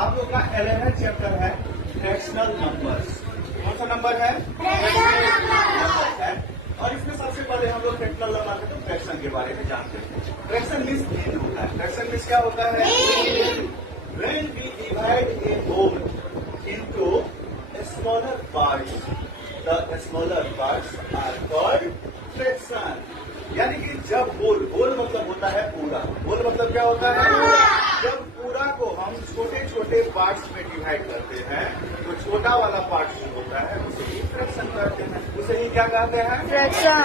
आप लोग का 11th चैप्टर है फ्रैक्शनल नंबर्स। कौन सा नंबर है? फ्रैक्शनल नंबर है। और इसमें सबसे पहले हम लोग फ्रैक्शनल नंबर के फ्रैक्शन के बारे में जानते हैं। फ्रैक्शन मीन्स भिन्न होता है। फ्रैक्शन मीन्स क्या होता है? When we divide a whole into smaller parts, the smaller parts are called fraction। यानी कि जब होल मतलब होता है पूरा। होल मतलब क्या होता है? जब पूरा को हम छोटे छोटे पार्ट्स में डिवाइड करते हैं तो छोटा वाला पार्ट जो होता है उसे ही फ्रैक्शन कहते हैं। उसे ही क्या कहते हैं? फ्रैक्शन।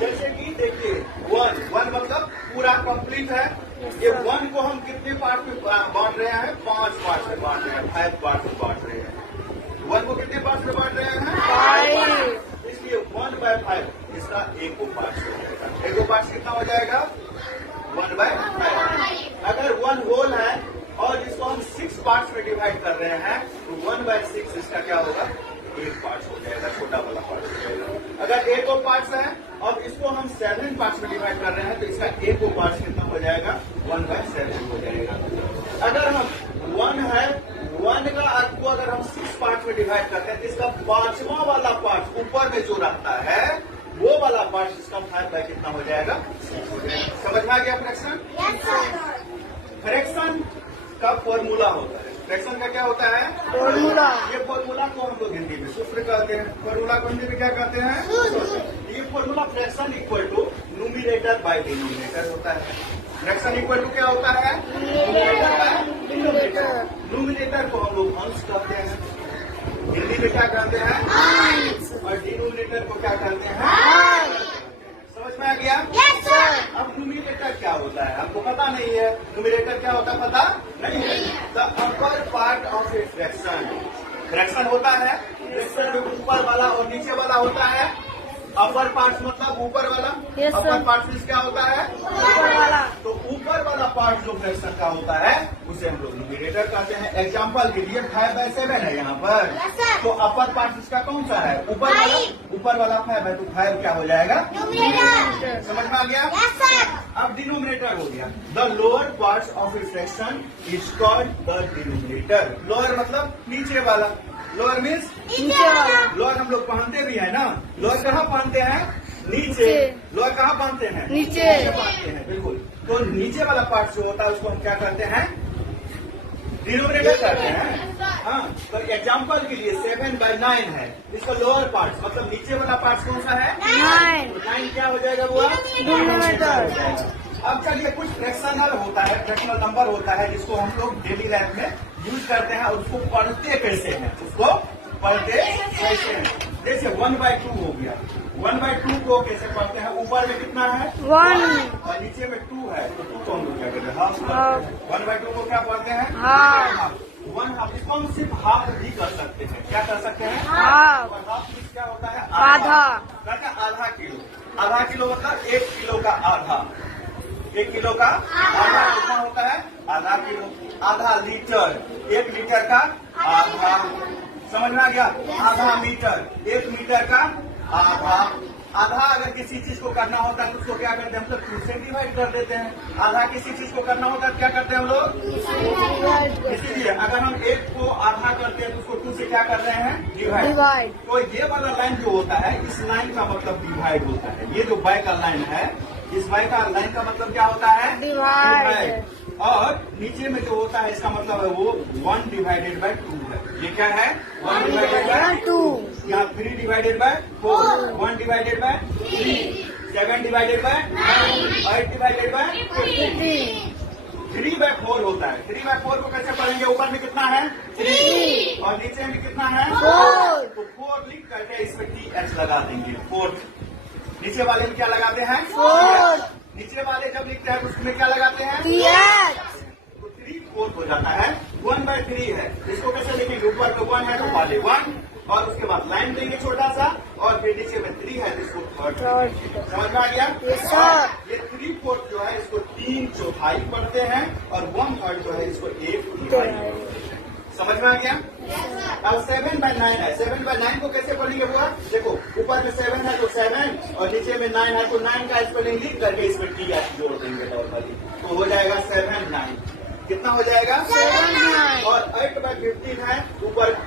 जैसे कि देखिए वन मतलब पूरा कंप्लीट है। ये वन को हम कितने पार्ट में बांट रहे हैं? 5 पार्ट में बांट रहे हैं, 5 पार्ट में बांट रहे हैं। वन को कितने पार्ट में बांट रहे हैं? 5। इसलिए 1/5 इसका एक पार्ट हो जाएगा। एक पार्ट कितना हो जाएगा? 1/5। अगर 1 होल है और इसको हम 6 पार्ट्स में डिवाइड कर रहे हैं तो 1/6 इसका क्या होगा? एक पार्ट हो जाएगा, छोटा वाला पार्ट हो जाएगा। अगर एक पार्ट्स है और इसको हम 7 पार्ट्स में डिवाइड कर रहे हैं तो इसका एक पार्ट कितना हो जाएगा? 1/7 हो जाएगा। अगर हम 1 है, 1 का अर्थ को अगर हम 6 पार्ट में डिवाइड करते हैं तो इसका 5वां वाला पार्ट ऊपर में जो रहता है वो वाला पार्ट इसका 5 कितना हो जाएगा? 6 हो जाएगा। समझ में आ गया फ्रैक्शन? फ्रैक्शन का फॉर्मूला होता है। फ्रैक्शन का क्या होता है? फॉर्मूला। ये फॉर्मूला को हम लोग हिंदी में सूत्र कहते हैं। फॉर्मूला को हिंदी में क्या कहते हैं? ये formula fraction equal to numerator by denominator होता है। फ्रैक्शन इक्वल टू क्या होता है? Numerator by denominator. न्यूमिनेटर को हम लोग अंश कहते हैं, हिंदी में क्या कहते हैं? अंश। और डिनोमिनेटर को क्या कहते हैं? समझ में आ गया? Yes sir. अब न्यूमिनेटर क्या होता है हमको पता नहीं है। न्यूमिनेटर क्या होता है पता नहीं है। The upper part of a fraction. Fraction होता है, फ्रैक्शन में ऊपर वाला और नीचे वाला होता है। अपर पार्ट मतलब ऊपर वाला। Yes, sir. Upper part means क्या होता है? ऊपर वाला। तो ऊपर वाला पार्ट जो फ्रैक्शन का होता है उसे हम लोग न्यूमिनेटर कहते हैं। एग्जाम्पल के लिए 5/7 है यहाँ पर। Yes, sir. तो अपर पार्ट इसका कौन सा है? ऊपर वाला। ऊपर वाला 5 है तो 5 क्या हो जाएगा? न्यूमिनेटर। समझ में आ गया? Yes sir. अब डिनोमिनेटर हो गया। The lower part of a fraction is called the denominator. Lower मतलब नीचे वाला। लोअर मीन्स नीचे वाला। लोअर हम लोग पहनते भी है ना। लोअर कहाँ पहनते हैं? नीचे। लोअर कहाँ पहनते हैं? नीचे। पहनते हैं, बिल्कुल। तो नीचे वाला पार्ट जो होता है उसको हम क्या करते हैं? डिनोमिनेटर कहते हैं। हाँ, तो एग्जाम्पल के लिए 7/9 है, इसका लोअर पार्ट मतलब नीचे वाला पार्ट कौन सा है? 9। तो 9 क्या हो जाएगा? वो डिनोमिनेटर। अब चलिए कुछ फ्रैक्शनल होता है, फ्रैक्शनल नंबर होता है जिसको हम लोग डेली लाइफ में यूज करते हैं और उसको पढ़ते कैसे हैं? उसको पढ़ते कैसे हैं? जैसे 1/2 हो गया। 1/2 को कैसे पढ़ते हैं? ऊपर में कितना है? 1 और नीचे में 2 है तो 2 को हम लोग क्या करते हैं? हाफ। 1/2 को क्या पढ़ते हैं? हाफ। 1/2। इसको हम सिर्फ हाफ भी कर सकते हैं। क्या कर सकते हैं? हाफ। और हाफ मीन्स क्या होता है? आधा। आधा किलो। आधा किलो मतलब 1 किलो का आधा। 1 किलो का आधा कितना होता है? आधा किलो। आधा लीटर, 1 लीटर का आधा। समझ में आ गया? आधा मीटर, 1 मीटर का आधा। आधा अगर किसी चीज को करना होता है तो उसको क्या करते हैं? हम लोग 2 से डिवाइड कर देते हैं। आधा किसी चीज को करना होता है तो क्या करते हैं हम लोग? इसीलिए अगर हम 1 को आधा करते हैं तो उसको 2 से क्या कर रहे हैं? डिवाइड। तो ये वाला लाइन जो होता है इस लाइन का मतलब डिवाइड होता है। ये जो बाय का लाइन है इस बाय का लाइन का मतलब क्या होता है? डिवाइड। और नीचे में जो होता है इसका मतलब है वो 1/2 है। ये क्या है? 1/2। यहाँ 3/4, 1/3, 7/9, 8/15। 3/4 होता है। 3/4 को कैसे पढ़ेंगे? ऊपर में कितना है? 3 और नीचे में कितना है? 4। तो 4 लिख करके इसमें TH लगा देंगे। 4 नीचे वाले में क्या लगाते हैं? 4। नीचे वाले जब लिखते हैं तो उसमें क्या लगाते हैं? TH। तो 3/4 हो जाता है। 1/3 है, इसको कैसे लिखेंगे? ऊपर में 1 है तो पहले 1 और उसके बाद लाइन देंगे छोटा सा और फिर नीचे में 3 है तो इसको 3rd। समझ में आ गया? ये 3/4 जो है इसको 3/4 पढ़ते हैं और 1/3 जो है इसको 1/3। समझ में आ गया? अब 7/9 है। 7/9 को कैसे पढ़ेंगे? हुआ देखो ऊपर में 7 है तो 7 और नीचे में 9 है तो 9 का स्पेलिंग लिख करके इसमें TH जोड़ देंगे नॉर्मली तो हो जाएगा 7/9। कितना हो जाएगा? 7/9। और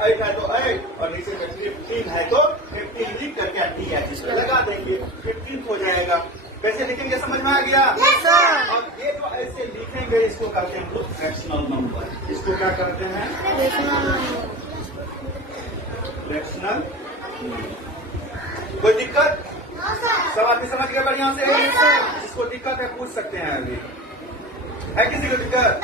8 है तो 8 और नीचे में 15 है तो 15 लिख करके टी एच लगा देंगे, 15 हो जाएगा। कैसे लिखेंगे समझ में आ गया? और ये जो ऐसे लिखेंगे इसको करते हैं हम लोग फ्रैक्शनल नंबर। इसको क्या करते हैं? फ्रैक्शनल। कोई दिक्कत? सब आदमी समझ गए बढ़िया से? जिसको दिक्कत है पूछ सकते हैं अभी। है किसी को दिक्कत?